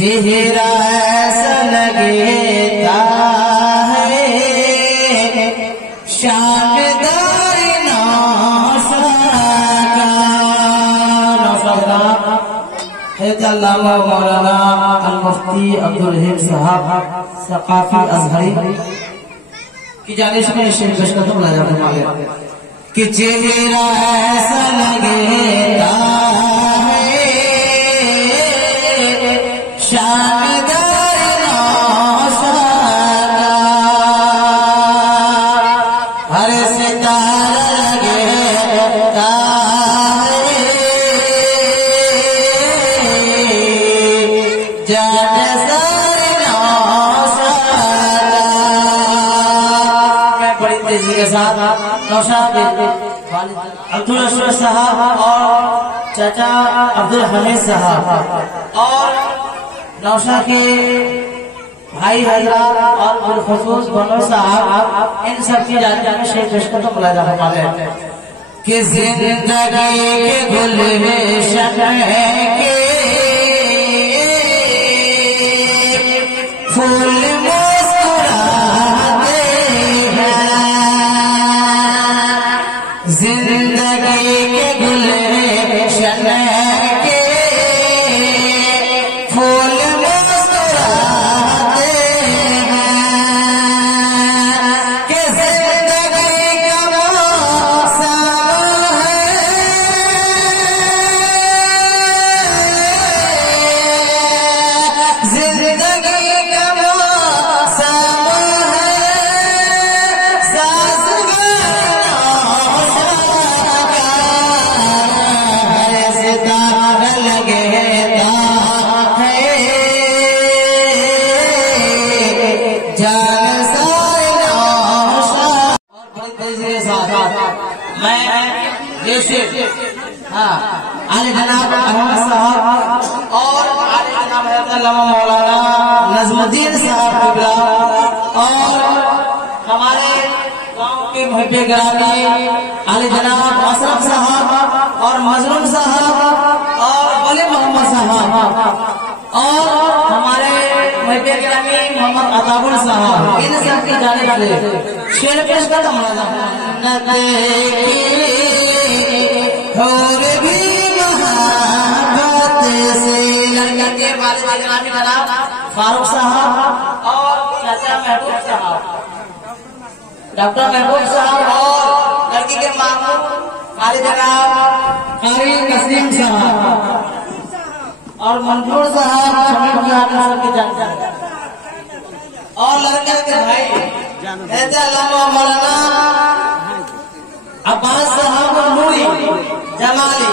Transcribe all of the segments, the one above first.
चेहरा ऐसा लगता है शानदार नौशा का। अल्लामा मौलाना अल-मुफ्ती अब्दुल रहीम साहब सकाफी अजहरी की जानिब से शेर पेश करता हूं कि चेहरा ऐसा लगता है शानदार नौशा का, हर सितारा लगता है जानसार नौशा का। मैं बड़ी तेजी के साथ नौशाद अब्दुल रशीद साहब और चाचा अब्दुल हमीद साहब और नौशा के भाई हजरात और बिलखुसूस बनो साहब, इन सब की जानिब में शेर पेश करता हूं कि जिंदगी के गुलशन के फूल मुस्कुराते हैं, जिंदगी के गुलशन के फूल मुस्कुराते हैं, कि जिंदगी का मौसम है, जिंदगी मैं आले जनाब अहमद साहब और आले जनाब अल्लामा मौलाना नजमुद्दीन साहब किबला और हमारे गांव के मुहिब्बे गिरामी आले जनाब अशरफ साहब और मजलूम साहब और वली मोहम्मद साहब और हमारे मुहिब्बे गिरामी मोहम्मद अताबुल साहब, इन सब की जानिब से शेर पेश करता हूं और भी मोहब्बत से लड़कियों के वाले जनाब फारूक साहब और चाचा महबूब साहब, डॉक्टर महबूब साहब और लड़की के मामू वाले जनाब कारी नसीम साहब और मंजूर साहब शमीम साहब सबके जानकार और लड़के के भाई अल्लामा मौलाना अब्बास साहब नूरी जमाली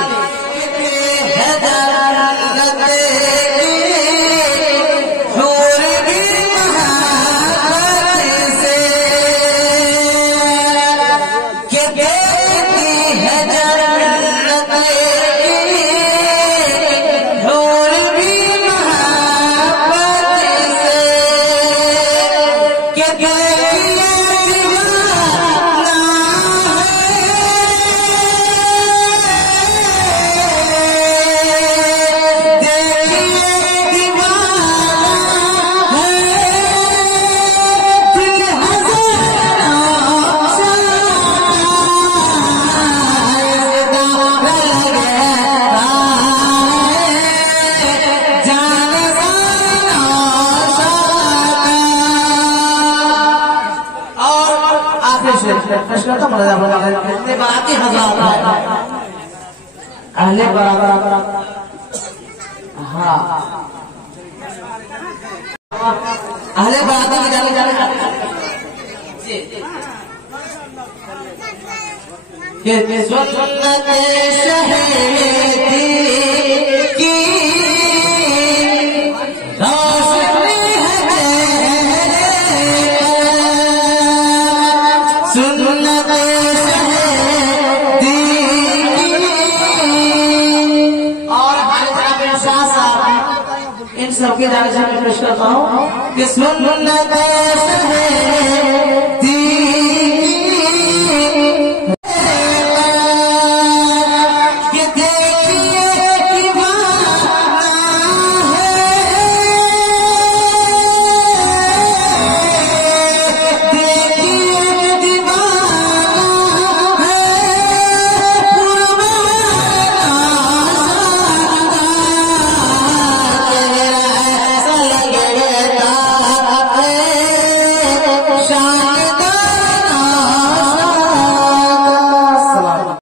बाती हजार अहले बराबर, हाँ अहले बराबर की जाने के सुन्नत शहदी की रोशनी है, सुन्नत इन सबके जाने से मैं पेश करता हूँ कि सुन्नत है